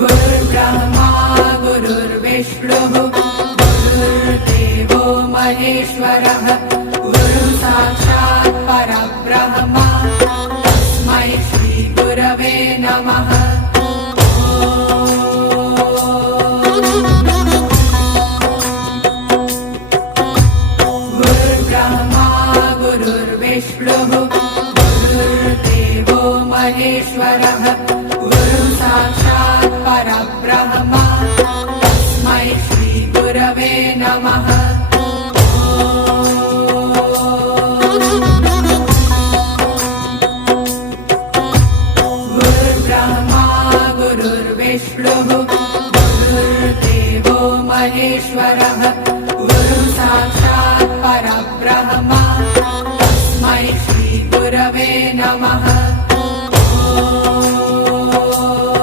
गुरुर्ब्रह्मा गुरुर्विष्णुः गुरुर्देवो महेश्वरः गुरुः साक्षात् परब्रह्म तस्मै श्री गुरवे नमः। गुरुर्ब्रह्मा गुरुर्विष्णुः गुरुर्देवो महेश्वरः गुरुः साक्षात् परब्रह्म तस्मै श्री गुरवे नमः। गुरुर्ब्रह्मा गुरुर्विष्णुः गुरुर्देवो महेश्वरः